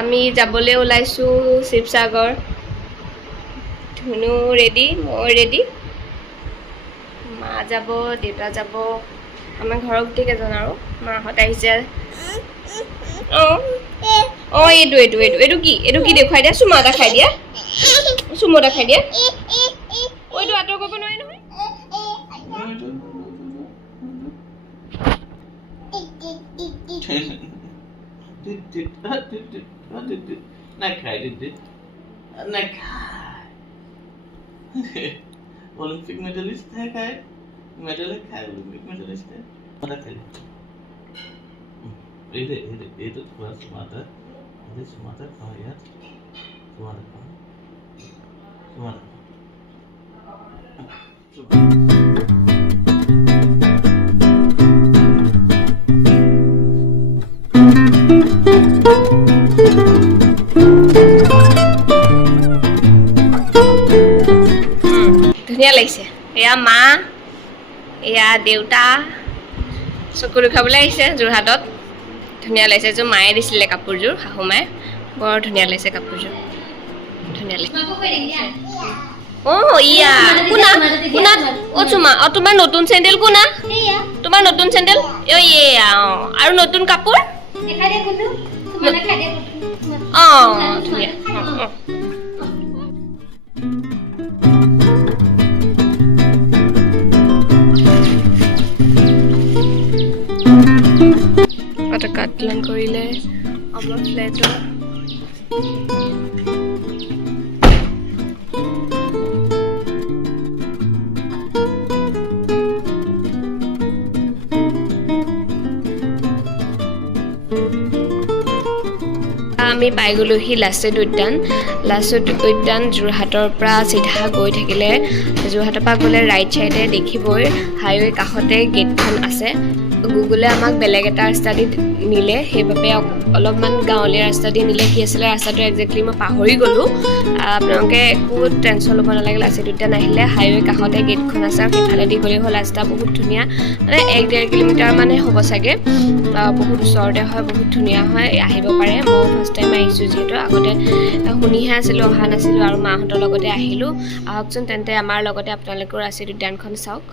আমি যাবলৈ ওলাইছোঁ শিৱসাগৰ ধুনু ৰেডি মই ৰেডি মা যাব দেউতা যাব আমাৰ ঘৰৰ গোটেইকেইজন আৰু মাহঁত আহিছে এইটো কি দেখুৱাই দিয়া চুমা এটা খাই দিয়া চুমু এটা খাই দিয়া এইটো আঁতৰ কৰিব নোৱাৰি নহয় ओलंपिक मेडलिस्ट है काय मेडल है काय ओलंपिक मेडलिस्ट है पता चले ये तो थोड़ा सुमाता कहा यार सुमाता ধুনীয়া লাগিছে এয়া মা এয়া দেউতা চকুৰু খাবলৈ আহিছে যোৰহাটত ধুনীয়া লাগিছে যে মায়ে দিছিলে কাপোৰযোৰ শাহুমাই বৰ ধুনীয়া লাগিছে কাপোৰযোৰ ধুনীয়া লাগিছে ইয়া কোনা কোনা চুমা তোমাৰ নতুন চেণ্ডেল কোনা তোমাৰ নতুন চেণ্ডেল এয়া আৰু নতুন কাপোৰ ধুনীয়া কাটলান কৰিলে আমাৰ ফ্লেটৰ আমি পাই গ'লোহি লাচিত উদ্যান যোৰহাটৰ পৰা চিধা গৈ থাকিলে যোৰহাটৰ পৰা গ'লে ৰাইট চাইডে দেখিবই হাইৱে কাষতে গেটখন আছে গুগলে আমাক বেলেগ এটা ৰাস্তা দি নিলে সেইবাবে অলপমান গাঁৱলীয়া ৰাস্তা দি নিলে কি আছিলে ৰাস্তাটো একজেক্টলি মই পাহৰি গ'লোঁ আপোনালোকে একো টেনশ্যন ল'ব নালাগে লাচিত উদ্যান আহিলে হাইৱে কাষতে গেটখন আছে আৰু সেইফালেদি গ'লে হ'ল ৰাস্তা বহুত ধুনীয়া মানে 1-1.5 কিলোমিটাৰমানহে হ'ব চাগে বহুত ওচৰতে হয় বহুত ধুনীয়া হয় আহিব পাৰে মই ফাৰ্ষ্ট টাইম আহিছোঁ যিহেতু আগতে শুনিহে আছিলোঁ অহা নাছিলোঁ আৰু মাহঁতৰ লগতে আহিলোঁ আহকচোন তেন্তে আমাৰ লগতে আপোনালোকৰ লাচিত উদ্যানখন চাওক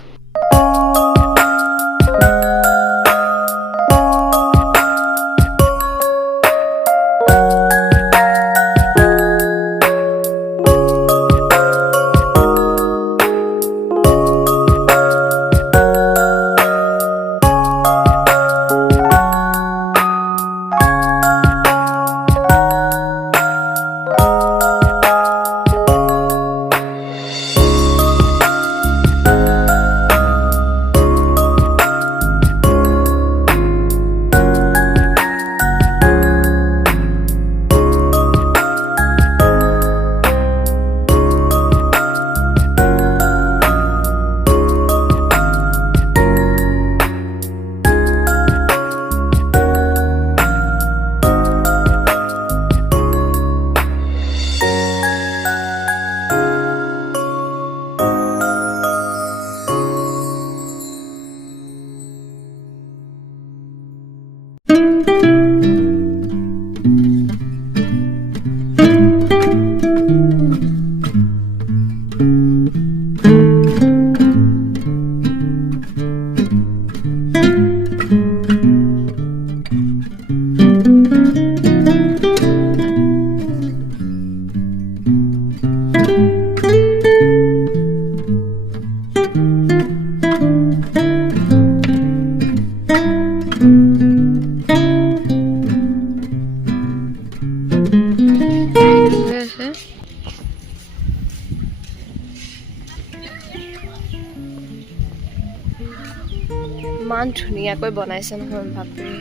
ইমান ধুনীয়াকৈ বনাইছে নহয় বাপৰে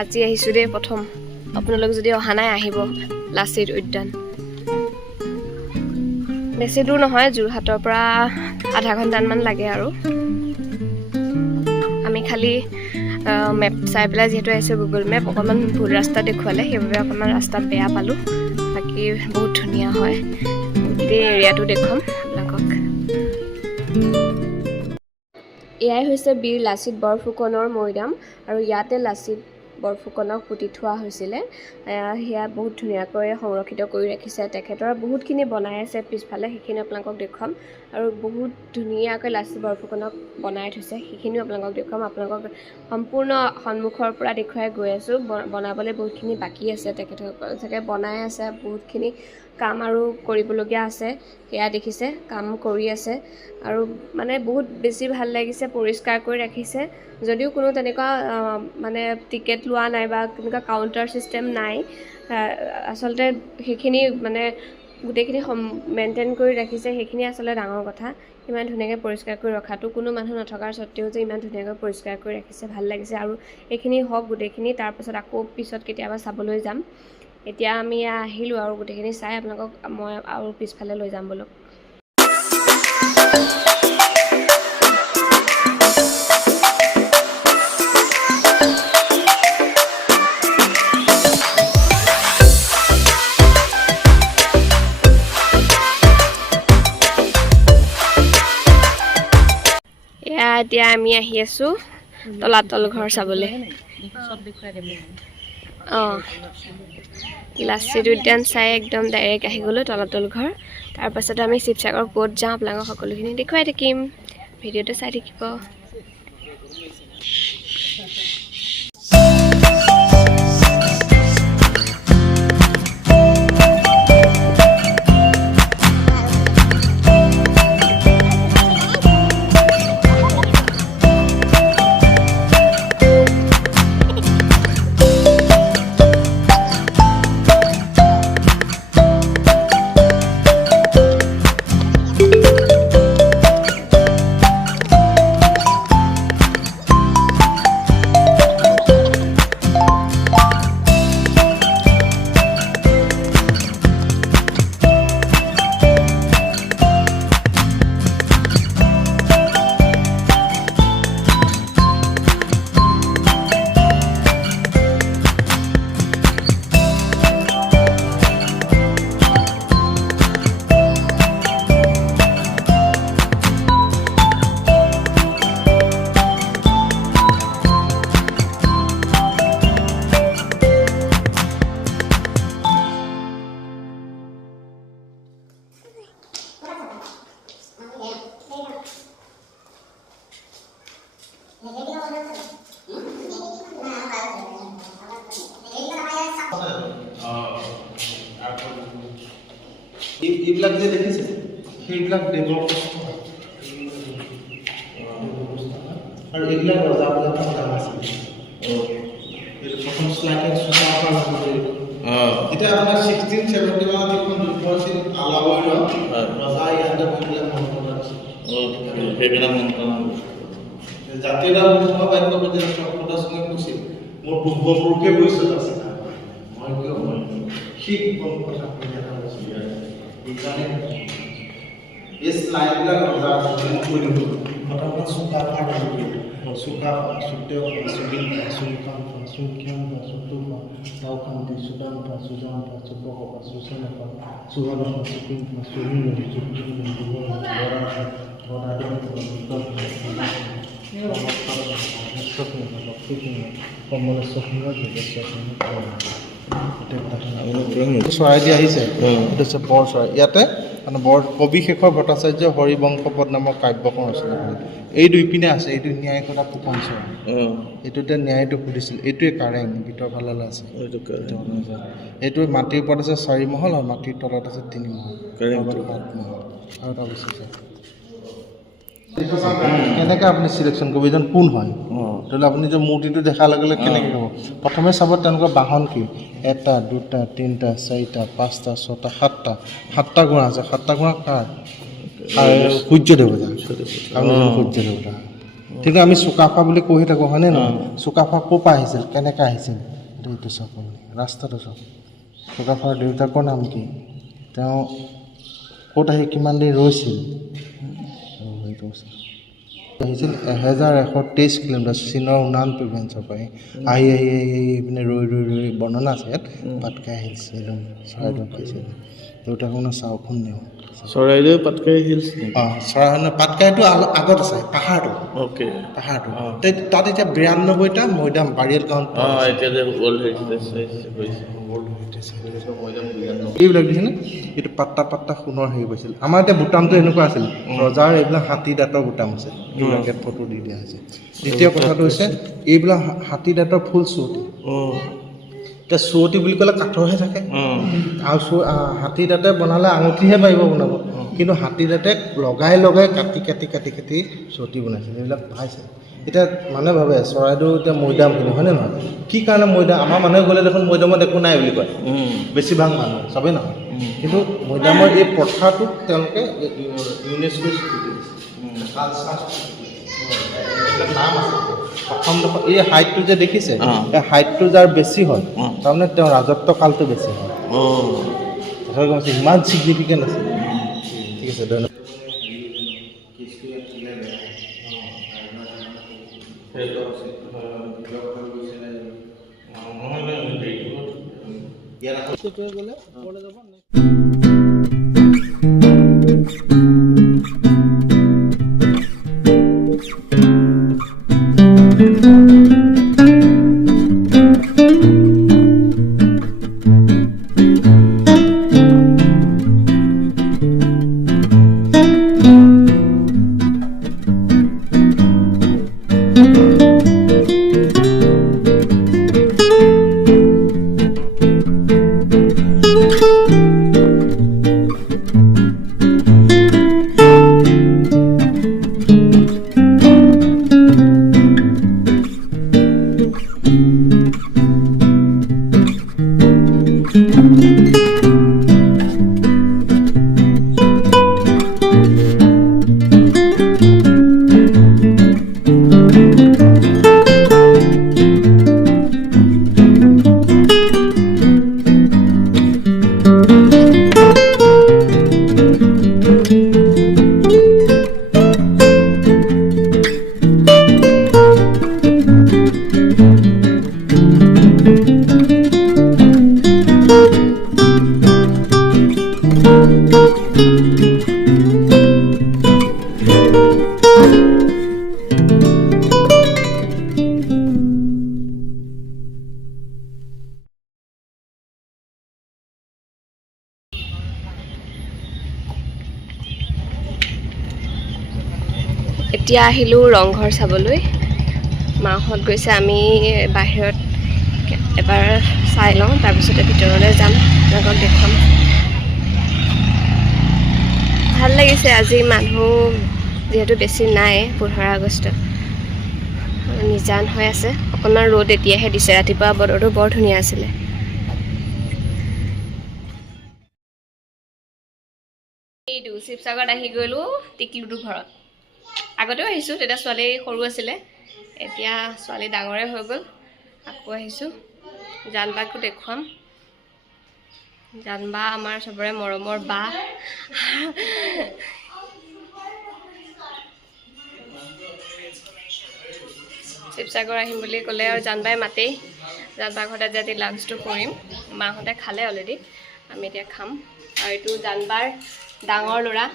আজি আহিছোঁ দেই প্ৰথম আপোনালোক যদি অহা নাই আহিব লাচিত উদ্যান বেছি দূৰ নহয় যোৰহাটৰ পৰা আধা ঘণ্টামান লাগে আৰু আমি খালি মেপ চাই পেলাই যিহেতু আহিছোঁ গুগল মেপ অকণমান ভুল ৰাস্তা দেখুৱালে সেইবাবে অকণমান ৰাস্তা বেয়া পালোঁ বাকী বহুত ধুনীয়া হয় গোটেই এৰিয়াটো দেখুৱাম আপোনালোকক এয়াই হৈছে বীৰ লাচিত বৰফুকনৰ মৈদাম আৰু ইয়াতে লাচিত বৰফুকনক পুতি থোৱা হৈছিলে সেয়া বহুত ধুনীয়াকৈ সংৰক্ষিত কৰি ৰাখিছে তেখেতৰ বহুতখিনি বনাই আছে পিছফালে সেইখিনি আপোনালোকক দেখুৱাম আৰু বহুত ধুনীয়াকৈ লাচিত বৰফুকনক বনাই থৈছে সেইখিনিও আপোনালোকক দেখুৱাম আপোনালোকক সম্পূৰ্ণ সন্মুখৰ পৰা দেখুৱাই গৈ আছোঁ বনাবলৈ বহুতখিনি বাকী আছে তেখেতসকল চাগে বনাই আছে বহুতখিনি কাম আৰু কৰিবলগীয়া আছে সেয়া দেখিছে কাম কৰি আছে আৰু মানে বহুত বেছি ভাল লাগিছে পৰিষ্কাৰ কৰি ৰাখিছে যদিও কোনো তেনেকুৱা মানে টিকেট লোৱা নাই বা তেনেকুৱা কাউণ্টাৰ ছিষ্টেম নাই আচলতে সেইখিনি মানে গোটেইখিনি মেইনটেইন কৰি ৰাখিছে সেইখিনি আচলতে ডাঙৰ কথা ইমান ধুনীয়াকৈ পৰিষ্কাৰ কৰি ৰখাটো কোনো মানুহ নথকাৰ স্বত্তেও যে ইমান ধুনীয়াকৈ পৰিষ্কাৰ কৰি ৰাখিছে ভাল লাগিছে আৰু এইখিনি হওক গোটেইখিনি তাৰপাছত আকৌ পিছত কেতিয়াবা চাবলৈ যাম এতিয়া আমি আহিলোঁ আৰু গোটেইখিনি চাই আপোনালোকক মই আৰু পিছফালে লৈ যাম বোলো এতিয়া আমি আহি আছোঁ তলাতল ঘৰ চাবলৈ অঁ লাচিত উদ্যান চাই একদম ডাইৰেক্ট আহি গ'লোঁ তলাতল ঘৰ তাৰপাছত আমি শিৱসাগৰ ক'ত যাওঁ আপোনালোকক সকলোখিনি দেখুৱাই থাকিম ভিডিঅ'টো চাই থাকিব এইবিলাক যে দেখিছে সেইবিলাক দেৱৰ আৰু এইবিলাক ৰজাবিলাকৰ নাম আছিল প্ৰথম শ্লাইডত এতিয়া আপোনাৰ 1671 যিখন যুদ্ধ আছিল আলাৱৈৰ ৰজা ইয়াতে বহিবিলাক মন্ত্ৰণা আছিল সেইবিলাক মন্ত্ৰণা জাতিৰ উৎসৱ বাক্য পৰ্যায়ত সৰ্বদা সঙ্গে কৈছিল মোৰ পূৰ্বপুৰুষে গৈছিল আছে মই কিয় মই শিখ কথা দেখা পাইছোঁ এইকাৰণে এই শ্লাইডবিলাক ৰজা কৈ দিব প্ৰথমতে চুকাফা চুকাফা সুদেৱ সুবিধা সুলখান সুখ্যান সুতুফা দাউখান্তি সুদানফা সুজানফা সুবহফা সুচনফা সুহলফা সুপিংফা সুহিনদী সুপিংদী বৰাফা চৰাই দি আহিছে এইটো হৈছে বৰ চৰাই ইয়াতে মানে বৰ কবিশেখৰ ভট্টাচাৰ্য হৰিবংশ পদ নামৰ কাব্যখন ৰচনা কৰে এই দুই পিনে আছে এইটো ন্যায় কৰা ফুকন চৰাই এইটোতে ন্যায়টো সুধিছিল এইটোৱে কাৰেং ভিতৰ ফালে আছে এইটো মাটিৰ ওপৰত আছে 4 মহল আৰু মাটিৰ তলত আছে 3 মহল আৰু এটা বস্তু কেনেকৈ আপুনি চিলেকশ্যন কৰিব এজন কোন হয় ধৰি লওক আপুনি যে মূৰ্তিটো দেখাৰ লগে লগে কেনেকৈ হ'ব প্ৰথমে চাব তেওঁলোকৰ বাহন কি 1 2 3 4 5 6 7টা ঘোঁৰা আছে 7টা ঘোঁৰা কাৰ সূৰ্য দেৱতা সূৰ্য দেৱতা ঠিক আমি চুকাফা বুলি কৈ থাকোঁ হয়নে নহয় চুকাফা ক'ৰ পৰা আহিছিল কেনেকৈ আহিছিল এইটো চাওক ৰাস্তাটো চাওক চুকাফাৰ দেউতাকৰ নাম কি তেওঁ ক'ত আহি কিমান দিন ৰৈছিল আহিছিল 1123 কিলোমিটাৰ চীনৰ উনান প্ৰভিন্সৰ পৰা আহি পিনে ৰৈ বৰ্ণনা আছে ইয়াত পাতকাই আহিছিল চৰাইদেউ পাইছিল দেউতাকনে চাউখন নিওঁ চৰাইদেউ পাটকাই হিলছ চৰাইদেউ পাটকাইটো আগত আছে পাহাৰটো অ'কে পাহাৰটো তাত এতিয়া 92টা মৈদাম বাৰিয়েল গাঁৱত এতিয়া যে ৱৰ্ল্ড হেৰিটেজ হৈছে এইবিলাক দেখিছেনে এইটো পাত্তা সোণৰ হেৰি পাইছিল আমাৰ এতিয়া বুটামটো এনেকুৱা আছিল ৰজাৰ এইবিলাক হাতী দাঁতৰ বুটাম আছে যোৰাকে ফটো দি দিয়া হৈছে দ্বিতীয় কথাটো হৈছে এইবিলাক হাতী দাঁতৰ ফুল চুৱতি এতিয়া চুৱতি বুলি ক'লে কাঠৰহে থাকে আৰু হাতী দাঁতে বনালে আঙুঠিহে পাৰিব বনাব কিন্তু হাতী দাঁতে লগাই কাটি চুৱতি বনাইছিল এইবিলাক পাইছে এতিয়া মানুহে ভাবে চৰাইদেউ এতিয়া মৈদামখিনি হয়নে নহয় কি কাৰণে মৈদাম আমাৰ মানুহে গ'লে দেখোন মৈদামত একো নাই বুলি কয় বেছিভাগ মানুহ চবেই নহয় কিন্তু মৈদামৰ এই প্ৰথাটোক তেওঁলোকে ইউনেস্কো নাম আছে অসমডোখৰ এই হাইটটো যে দেখিছে এই হাইটটো যাৰ বেছি হয় তাৰমানে তেওঁৰ ৰাজত্ব কালটো বেছি হয় কথাটো কৈছে ইমান ছিগনিফিকেণ্ট আছে ঠিক আছে ধন্যবাদ এতিয়া আহিলোঁ ৰংঘৰ চাবলৈ মাহঁত গৈছে আমি বাহিৰত এবাৰ চাই লওঁ তাৰপিছতে ভিতৰলৈ যাম আপোনালোকক দেখুৱাম ভাল লাগিছে আজি মানুহ যিহেতু বেছি নাই 15 আগষ্ট নিজান হৈ আছে অকণমান ৰ'দ এতিয়াহে দিছে ৰাতিপুৱা বতৰটো বৰ ধুনীয়া আছিলে এইটো শিৱসাগৰত আহি গ'লোঁ টিকলুটোৰ ঘৰত আগতেও আহিছোঁ তেতিয়া ছোৱালী সৰু আছিলে এতিয়া ছোৱালী ডাঙৰে হৈ গ'ল আকৌ আহিছোঁ জানবাকো দেখুৱাম জানবা আমাৰ চবৰে মৰমৰ বা শিৱসাগৰ আহিম বুলি ক'লে আৰু জানবাই মাতেই জানবা ঘৰত আজি লাঞ্চটো কৰিম মাহঁতে খালে অলৰেডি আমি এতিয়া খাম আৰু এইটো জানবাৰ ডাঙৰ ল'ৰা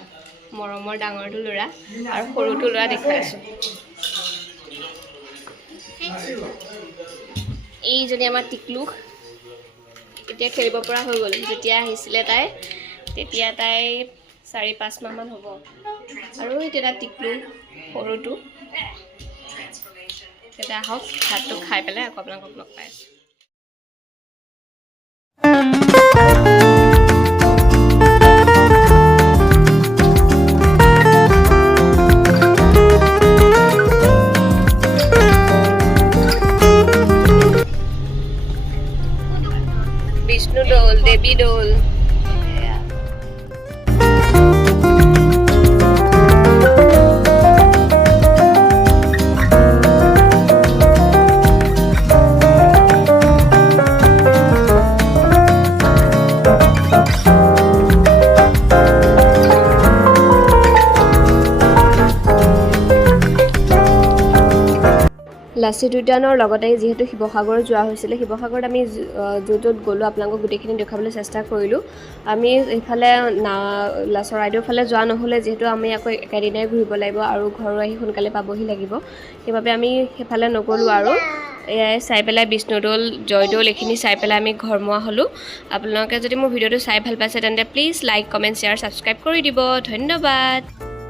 মৰমৰ ডাঙৰটো ল'ৰা আৰু সৰুটো ল'ৰা দেখুৱাই আছোঁ এইজনী আমাৰ টিকলু এতিয়া খেলিব পৰা হৈ গ'ল যেতিয়া আহিছিলে তাই তেতিয়া তাই 4-5 মাহমান হ'ব আৰু এতিয়া টিকলু সৰুটো তেতিয়া আহক ভাতটো খাই পেলাই আকৌ আপোনালোকক লগ পাই আছোঁ বিষ্ণু দৌল দেৱী দৌল লাচিত উদ্যানৰ লগতে যিহেতু শিৱসাগৰ যোৱা হৈছিলে শিৱসাগৰত আমি য'ত গ'লোঁ আপোনালোকক গোটেইখিনি দেখাবলৈ চেষ্টা কৰিলোঁ আমি এইফালে চৰাইদেউৰ ফালে যোৱা নহ'লে যিহেতু আমি আকৌ একেদিনাই ঘূৰিব লাগিব আৰু ঘৰো আহি সোনকালে পাবহি লাগিব সেইবাবে আমি সেইফালে নগ'লোঁ আৰু এয়াই চাই পেলাই বিষ্ণুদৌল জয়দৌল এইখিনি চাই পেলাই আমি ঘৰমুৱা হ'লোঁ আপোনালোকে যদি মোৰ ভিডিঅ'টো চাই ভাল পাইছে তেন্তে please like comment share subscribe কৰি দিব ধন্যবাদ